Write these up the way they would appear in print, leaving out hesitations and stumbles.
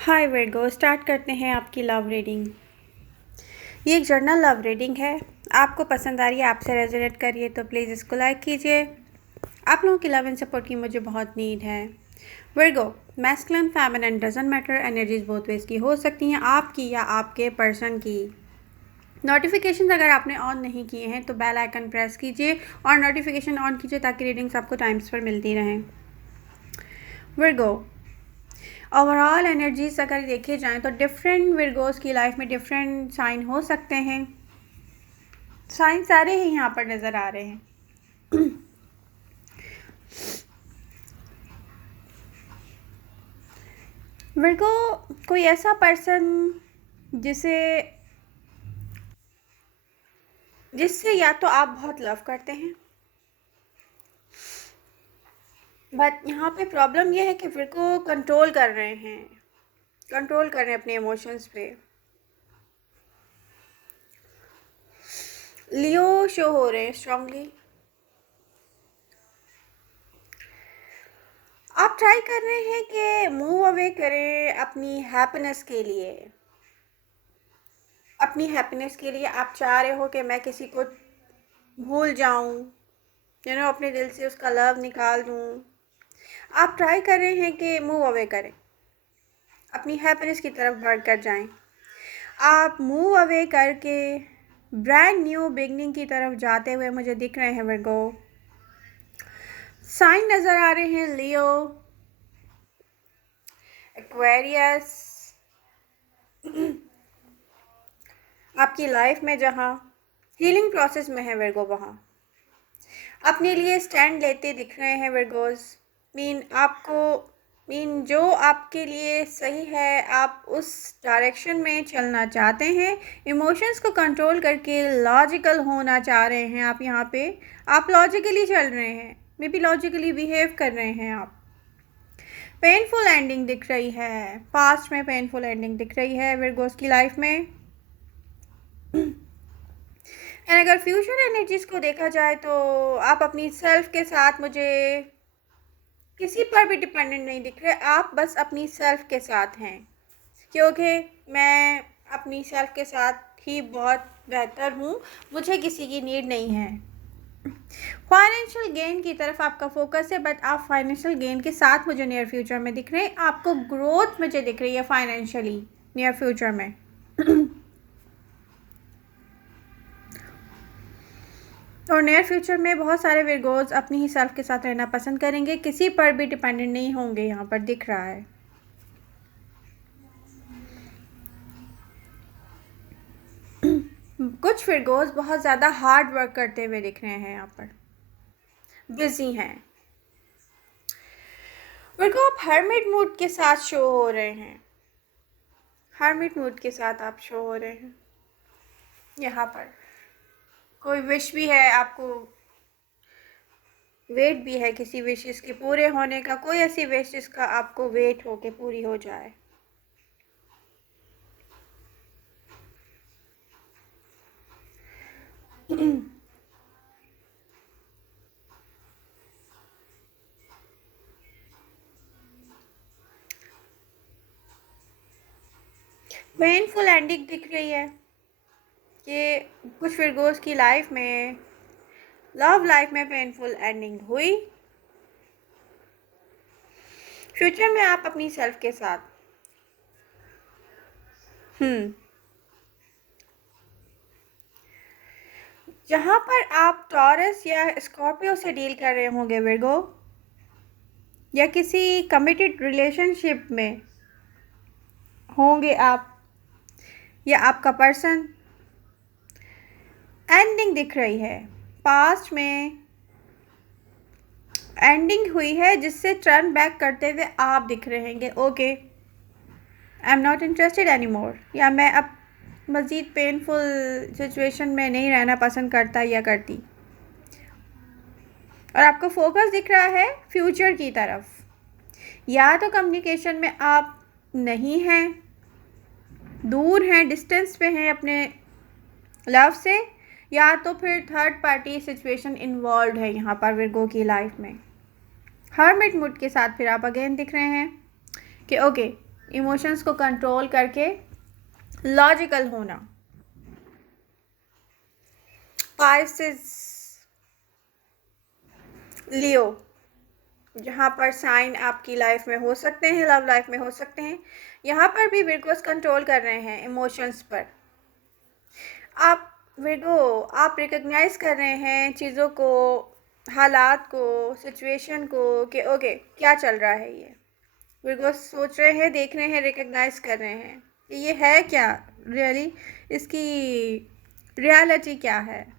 हाय वर्गो, start करते हैं आपकी लव रीडिंग। ये एक जर्नल लव रीडिंग है। आपको पसंद आ रही है, आपसे रेजोनेट करिए तो प्लीज़ इसको लाइक कीजिए। आप लोगों की लव एंड सपोर्ट की मुझे बहुत नीड है। Virgo, masculine feminine doesn't matter, energies बहुत वेज की हो सकती हैं, आपकी या आपके पर्सन की। नोटिफिकेशन अगर आपने ऑन नहीं किए हैं तो बेल आइकन प्रेस कीजिए और नोटिफिकेशन ऑन कीजिए ताकि रीडिंग्स आपको टाइम्स पर मिलती रहें। वर्गो, ओवरऑल एनर्जीज अगर देखे जाएं तो डिफरेंट विर्गोस की लाइफ में डिफरेंट साइन हो सकते हैं। साइन सारे ही यहाँ पर नज़र आ रहे हैं। विर्गो कोई ऐसा पर्सन जिससे या तो आप बहुत लव करते हैं, बट यहाँ पे प्रॉब्लम यह है कि विर्गो कंट्रोल कर रहे हैं अपने इमोशंस पे। लियो शो हो रहे हैं स्ट्रांगली। आप ट्राई कर रहे हैं कि मूव अवे करें अपनी हैप्पीनेस के लिए। आप चाह रहे हो कि मैं किसी को भूल जाऊं, अपने दिल से उसका लव निकाल दूं। आप ट्राई कर रहे हैं कि मूव अवे करें, अपनी हैप्पीनेस की तरफ बढ़ कर जाएं। आप मूव अवे करके ब्रांड न्यू बिगनिंग की तरफ जाते हुए मुझे दिख रहे हैं वर्गो। साइन नज़र आ रहे हैं लियो, एक्वेरियस। आपकी लाइफ में जहाँ हीलिंग प्रोसेस में है वर्गो, वहाँ अपने लिए स्टैंड लेते दिख रहे हैं वर्गोस। जो आपके लिए सही है, आप उस डायरेक्शन में चलना चाहते हैं। इमोशंस को कंट्रोल करके लॉजिकल होना चाह रहे हैं आप। यहाँ पे आप लॉजिकली चल रहे हैं, मे बी लॉजिकली बिहेव कर रहे हैं आप। पेनफुल एंडिंग दिख रही है, पास्ट में पेनफुल एंडिंग दिख रही है वर्गोस की लाइफ में। एंड अगर फ्यूचर एनर्जीज को देखा जाए तो आप अपनी सेल्फ के साथ मुझे किसी पर भी डिपेंडेंट नहीं दिख रहे। आप बस अपनी सेल्फ के साथ हैं, क्योंकि मैं अपनी सेल्फ के साथ ही बहुत बेहतर हूँ, मुझे किसी की नीड नहीं है। फाइनेंशियल गेन की तरफ आपका फोकस है, बट आप फाइनेंशियल गेन के साथ मुझे नियर फ्यूचर में दिख रहे हैं। आपको ग्रोथ मुझे दिख रही है फाइनेंशियली नियर फ्यूचर में। और नियर फ्यूचर में बहुत सारे विर्गोज अपनी ही सेल्फ के साथ रहना पसंद करेंगे, किसी पर भी डिपेंडेंट नहीं होंगे, यहाँ पर दिख रहा है। कुछ विर्गोज बहुत ज़्यादा हार्ड वर्क करते हुए दिख रहे हैं, यहाँ पर बिजी हैं। विर्गो, आप हर्मिट मूड के साथ शो हो रहे हैं। हर्मिट मूड के साथ आप शो हो रहे हैं। यहाँ पर कोई विश भी है, आपको वेट भी है किसी विशेस के पूरे होने का। कोई ऐसी विश जिसका आपको वेट हो के पूरी हो जाए। पेनफुल एंडिंग दिख रही है कि कुछ विर्गोस की लाइफ में, लव लाइफ में पेनफुल एंडिंग हुई। फ्यूचर में आप अपनी सेल्फ के साथ जहाँ पर आप टॉरस या स्कॉर्पियो से डील कर रहे होंगे विर्गो, या किसी कमिटेड रिलेशनशिप में होंगे आप या आपका पर्सन, एंडिंग दिख रही है। पास्ट में एंडिंग हुई है जिससे टर्न बैक करते हुए आप दिख रहे हैं। Okay, I am not interested any more, या मैं अब मज़ीद पेनफुल सिचुएशन में नहीं रहना पसंद करता या करती। और आपको फोकस दिख रहा है फ्यूचर की तरफ। या तो कम्युनिकेशन में आप नहीं हैं, दूर हैं, डिस्टेंस पे हैं अपने लव से, या तो फिर थर्ड पार्टी सिचुएशन इन्वॉल्व है यहाँ पर विर्गो की लाइफ में। हर्मिट मूड के साथ फिर आप अगेन दिख रहे हैं कि ओके, इमोशंस को कंट्रोल करके लॉजिकल होना। पाइसेस लियो, जहाँ पर साइन आपकी लाइफ में हो सकते हैं, लव लाइफ में हो सकते हैं, यहाँ पर भी विर्गोस कंट्रोल कर रहे हैं इमोशंस पर। आप विर्गो, आप रिकग्नाइज कर रहे हैं चीज़ों को, हालात को, सिचुएशन को कि ओके क्या चल रहा है। ये विर्गो सोच रहे हैं, देख रहे हैं, रिकग्नाइज कर रहे हैं कि ये है क्या रियली, इसकी रियलिटी क्या है।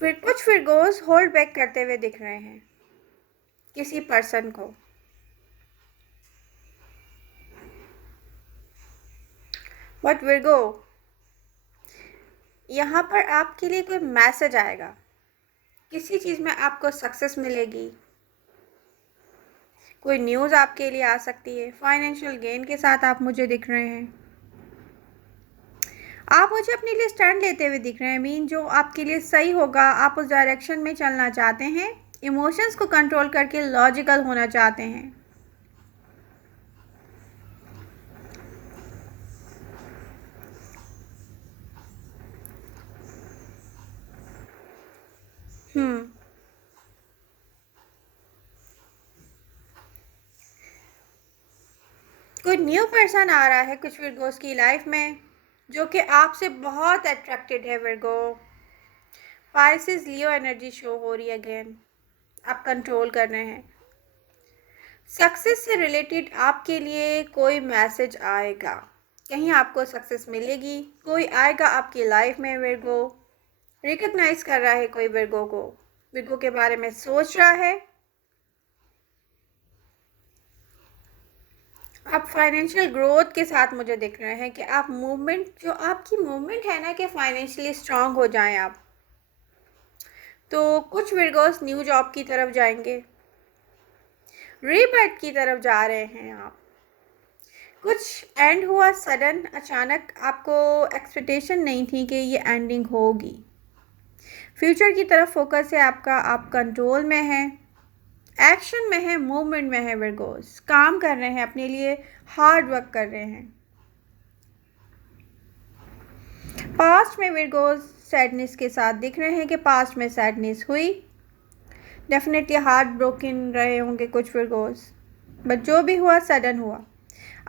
फिर कुछ विर्गोस होल्ड बैक करते हुए दिख रहे हैं किसी पर्सन को। बट विर्गो, यहाँ पर आपके लिए कोई मैसेज आएगा, किसी चीज़ में आपको सक्सेस मिलेगी, कोई न्यूज़ आपके लिए आ सकती है, फाइनेंशियल गेन के साथ आप मुझे दिख रहे हैं। आप मुझे अपने लिए स्टैंड लेते हुए दिख रहे हैं, मीन जो आपके लिए सही होगा, आप उस डायरेक्शन में चलना चाहते हैं, इमोशंस को कंट्रोल करके लॉजिकल होना चाहते हैं। कोई न्यू पर्सन आ रहा है कुछ विर्गोस की लाइफ में, जो कि आपसे बहुत अट्रैक्टेड है विर्गो। पाइसेस लियो एनर्जी शो हो रही है अगेन, आप कंट्रोल कर रहे हैं। सक्सेस से रिलेटेड आपके लिए कोई मैसेज आएगा, कहीं आपको सक्सेस मिलेगी, कोई आएगा आपकी लाइफ में विर्गो, रिकग्नाइज कर रहा है कोई विर्गो को, विर्गो के बारे में सोच रहा है। आप फाइनेंशियल ग्रोथ के साथ मुझे दिख रहे हैं कि आप मूवमेंट, जो आपकी मूवमेंट है ना कि फाइनेंशियली स्ट्रांग हो जाएं आप, तो कुछ विर्गोस न्यू जॉब की तरफ जाएंगे, रीबर्थ की तरफ जा रहे हैं आप। कुछ एंड हुआ सडन, अचानक, आपको एक्सपेक्टेशन नहीं थी कि ये एंडिंग होगी। फ्यूचर की तरफ फोकस है आपका, आप कंट्रोल में हैं, एक्शन में है, मूवमेंट में है विर्गोस, काम कर रहे हैं अपने लिए, हार्ड वर्क कर रहे हैं। पास्ट में विर्गोस सैडनेस के साथ दिख रहे हैं कि पास्ट में सैडनेस हुई, डेफिनेटली हार्ट ब्रोकन रहे होंगे कुछ विर्गोस, बट जो भी हुआ सडन हुआ।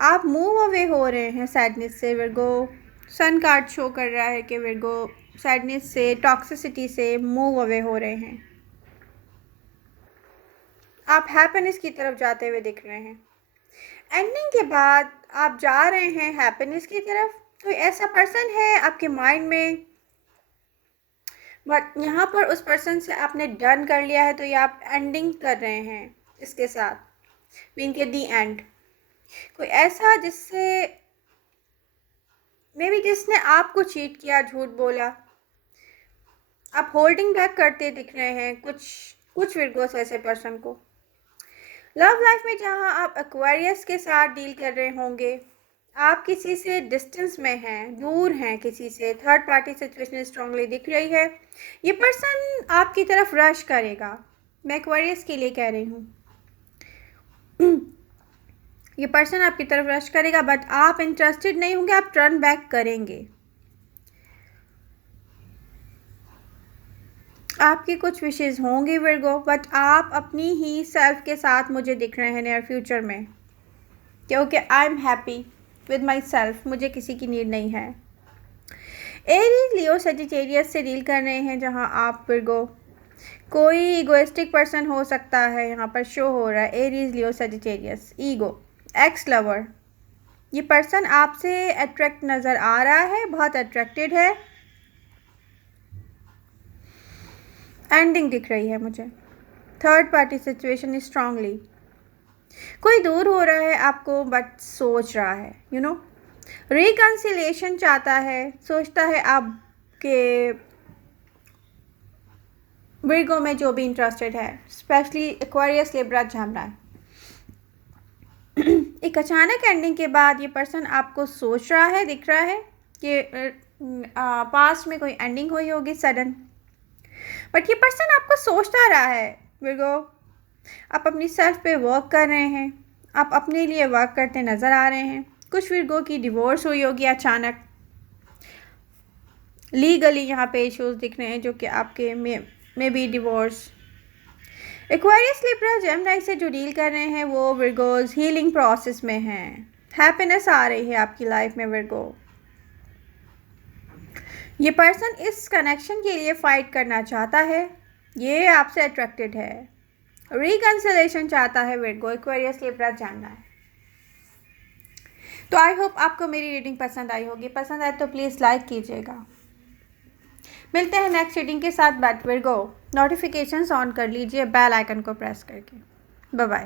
आप मूव अवे हो रहे हैं सैडनेस से विर्गो। सन कार्ड शो कर रहा है कि विर्गो सैडनेस से, टॉक्सिसिटी से मूव अवे हो रहे हैं, आप हैप्पीनेस की तरफ जाते हुए दिख रहे हैं। एंडिंग के बाद आप जा रहे हैं हैप्पीनेस की तरफ। कोई ऐसा पर्सन है आपके माइंड में, बट यहाँ पर उस पर्सन से आपने डन कर लिया है, तो ये आप एंडिंग कर रहे हैं इसके साथ, मीन के दी एंड। कोई ऐसा जिससे मे बी जिसने आपको चीट किया, झूठ बोला, आप होल्डिंग बैक करते दिख रहे हैं कुछ विर्गोस ऐसे पर्सन को। लव लाइफ में जहाँ आप एक्वेरियस के साथ डील कर रहे होंगे, आप किसी से डिस्टेंस में हैं, दूर हैं किसी से, थर्ड पार्टी सिचुएशन स्ट्रांगली दिख रही है। ये पर्सन आपकी तरफ रश करेगा, मैं एक्वेरियस के लिए कह रही हूँ। ये पर्सन आपकी तरफ रश करेगा, बट आप इंटरेस्टेड नहीं होंगे, आप टर्न बैक करेंगे। आपकी कुछ विशेज़ होंगी विर्गो, बट आप अपनी ही सेल्फ के साथ मुझे दिख रहे हैं नियर फ्यूचर में, क्योंकि I am happy with my self, मुझे किसी की नीड नहीं है। एरीज लियो सजिटेरियस से डील कर रहे हैं, जहां आप विर्गो, कोई इगोइस्टिक पर्सन हो सकता है, यहाँ पर शो हो रहा है Aries Leo Sagittarius, ego, x lover. ये पर्सन आपसे अट्रैक्ट नज़र आ रहा है, बहुत अट्रैक्टेड है। एंडिंग दिख रही है मुझे, थर्ड पार्टी सिचुएशन स्ट्रांगली। कोई दूर हो रहा है आपको, बट सोच रहा है, यू नो, रिकन्सिलिएशन चाहता है, सोचता है आपके विर्गो में जो भी इंटरेस्टेड है, स्पेशली एक्वेरियस, लिब्रा, जेमिनी। एक अचानक एंडिंग के बाद ये पर्सन आपको सोच रहा है, दिख रहा है कि पास्ट में कोई एंडिंग हुई होगी सडन, बट ये पर्सन आपको सोचता रहा है विर्गो। आप अपनी सेल्फ पे वर्क कर रहे हैं, आप अपने लिए वर्क करते नज़र आ रहे हैं। कुछ विर्गो की डिवोर्स हुई होगी अचानक, लीगली यहाँ पे इश्यूज दिख रहे हैं जो कि आपके में भी डिवोर्स। एक्वेरियस, लिब्रा, जेमिनी से जो डील कर रहे हैं वो विर्गोज हीलिंग प्रोसेस में हैं। हैप्पीनेस आ रही है आपकी लाइफ में विर्गो। ये पर्सन इस कनेक्शन के लिए फाइट करना चाहता है, ये आपसे अट्रैक्टेड है, रिकंसिलेशन चाहता है विर्गो, एक्वेरियस, लिब्रा, जेमिनी। तो आई होप आपको मेरी रीडिंग पसंद आई होगी। पसंद आए तो प्लीज़ लाइक कीजिएगा। मिलते हैं नेक्स्ट रीडिंग के साथ। बट विर्गो नोटिफिकेशंस ऑन कर लीजिए बेल आइकन को प्रेस करके। Bye bye.